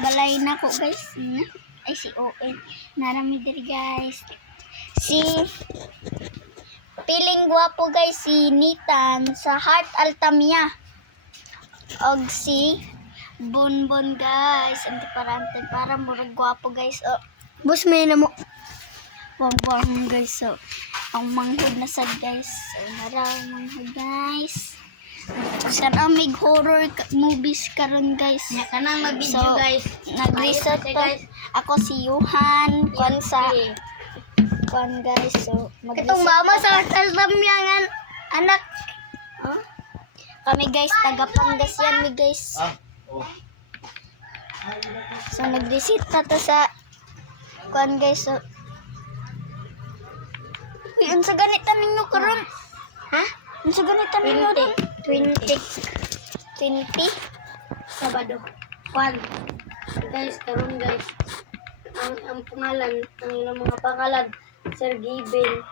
balay na ko guys. Ay si Owen. Narami diri guys. Si piling gwapo guys si Nitan sa Heart Altamia. Og si Bonbon guys. Antiparante para murag gwapo guys. Oh. Boss, may na mo. Wang guys. So, ang manghod na sad guys. So, manghod guys. Sana may horror movies karon guys. Nya ka nang mag-video So, guys. Nag-research Ayun, to. guys. Ako si Yuhan. Kwan guys. So, Itong mama sa Altamyangan anak. Huh? Kami guys, taga Pangasinan mi guys. So, nag-visit na to sa kwan guys. So, yun sa ganita ninyo karon. Ha? Yun sa ganita ninyo ron. 20 20. Sabado. 1. Guys, karon guys. Ang pangalan, ang ilang mga pangalan, Sir Giben,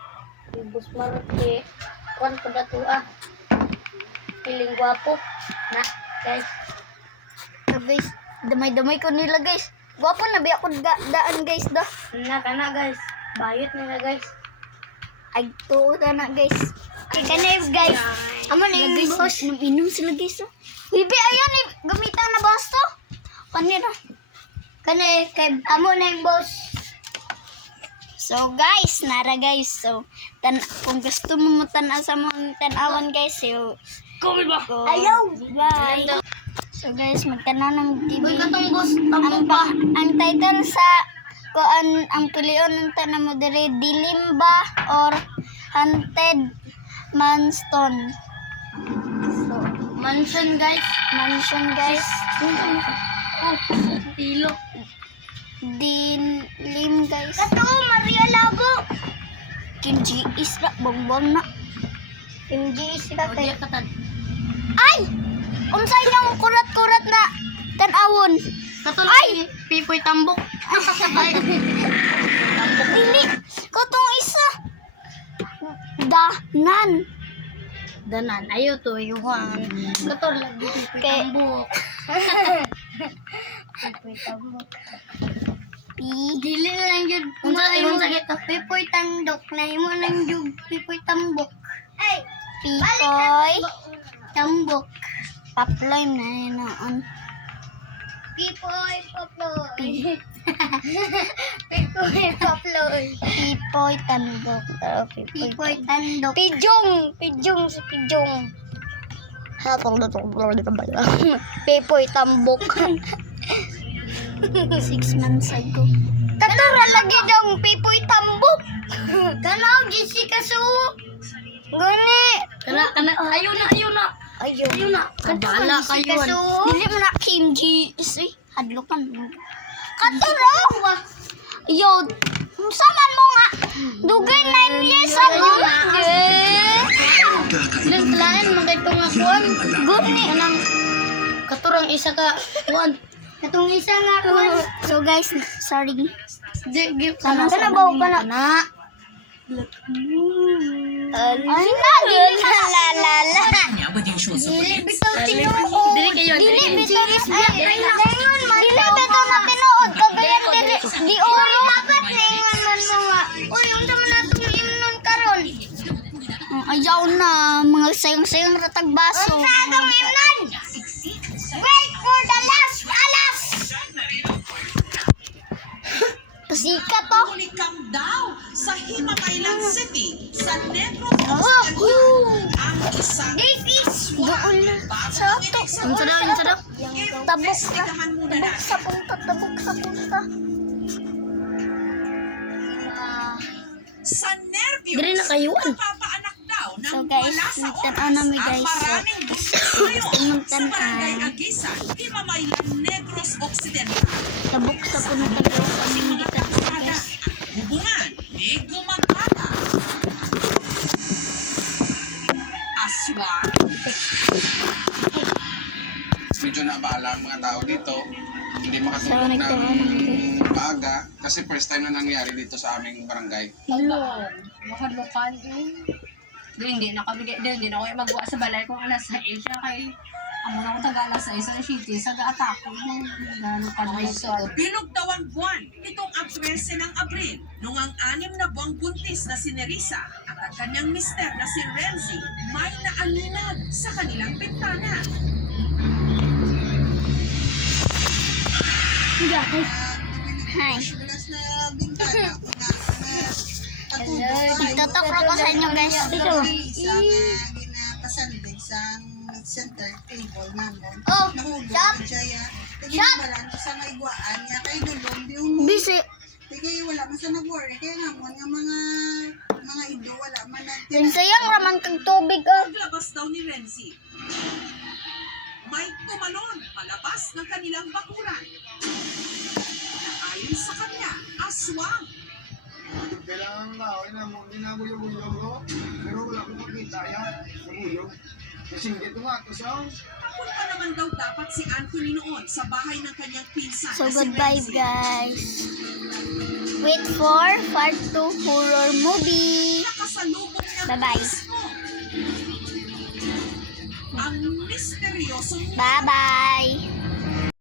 Bus Maruti, Juan Padatua, Piling Gwapo, na, guys. So guys, damay-damay ko nila guys. Gwapo na biya ko daan guys da. Na guys. Bayot nila guys. Ay, tuod na guys. Kanay guys. Amo na yung Guys, boss. inom sila guys. Oh. Bibi, ayan eh. Gamitan na basto. Kanina. Kanay, kay amo na yung boss. So guys, nara guys. So, kung gusto mo tanaw sa mga tanawan guys, so, Comment ba? go. Ayaw. Bye. So guys, magtanaw ng TV. Uy, katong boss. Tamo ba? Ang title sa ang pilion ng tanong mo dire, Dilim ba or Haunted Mansion? So, Mansion guys. mansion guys. Oh, tilo. Dilim guys. Kato, Maria Labo. Kim G Isra, bongbong na. Kim G sila Oh, kay katad. Ay! Unsay lang kurat-kurat na tanawon. Katulad Pipoy Tambok. Dili. Katong isa. Danan. Danan, ayo to, yuhan. Katul lagi Pipoy Kay- Tambok. Pipoy tambok. Dili lang yun. Unsa sakit to? Pipoy Tandok na imo lang yun. Pipoy Tambok. Ay, Pipoy. Tambok. Paploy na noon. Pipoy Paploy. Pipoy Paploy. Pipoy tambok. Pipoy Tandok. Pijong si Pijong. Hatong datong di kabaya. Pipoy tambok. 6 months ago. Katura lagi dong Pipoy Tambok. Kanaw Jessica Su. Gani. Kana ayo na. Ayo na. Kadala kayo. Dili mo na Kim G. Isi, hadlokan mo. Katura. Yo, saman mo nga. Dugay 9 years ago. Ilang talaan magay to nga kuan. Guni. Anang katurang isa ka kuan. Katong isa nga kuan. So guys, sorry. Kana Kana ba kana? Na. Ay na, dili na la. Dili bitaw tinuod. Dili kayo. Dili bitaw is dili bitaw na tinuod kagayan dili. Di oro Dapat na ingon man mo nga. Uy, unsa man natong imnon karon? Ayaw na, mga sayong-sayong ratag baso. Unsa atong imnon? Wait for the last alas. Pasikat to. Camp daw sa Himakailan City sa Negros Oh, Occidental ang isang This is doon na. Sa to. Unsa daw? Tabok na. investigahan muna na Tabok sa punta. sa nervyos. Diri na kayuan. Papaanak daw ng So guys, wala sa nagtanaw na mi ang guys. So, maraming gusto ngayon sa magtanaw. Barangay Agisan, Himamaylan, Negros Occidental. Tabok sa punta guys. Kami hindi tabok guys. Hubungan, di gumagana. Aswang, medyo naabala ang mga tao dito. Hindi So, makatulog nagkaroon ng maaga kasi first time na nangyari dito sa aming barangay. Mahadlokan. Hindi na kami, hindi na ako magbuwa sa balay kung nasa Asia kay Amo na ko tagala sa isa city sa gaatako mo gano pa na so. Bilog daw ang buwan nitong ang 13 ng Abril nung ang 6 na buwang buntis na si Nerissa at ang kanyang mister na si Renzi may naaninag sa kanilang bintana. Hi. Itutok ko sa inyo guys. Ito. Ginapasandig sa center table namon. Oh, Nahulog Jaya. Tigil balan sa maigwaan niya kay dulong di mo. busy. Tigil wala man sa nag-worry kaya namon nga mga ido wala man na. Yung sayang raman kang tubig oh. Paglabas daw ni Renzi, may tumalon palabas ng kanilang bakuran. Na ayon sa kanya, aswang. Kailangan maawin na mo, hindi na gulong-gulong ko. Pero wala ko makita yan, gulong. Kasing ito nga, kasang. Kapon pa naman daw dapat si Anthony noon sa bahay ng kanyang pinsan So na si goodbye Renzi. guys. Wait for part 2 horror movie. Nakasalubong niya Bye-bye. mismo ang misteryosong Bye bye.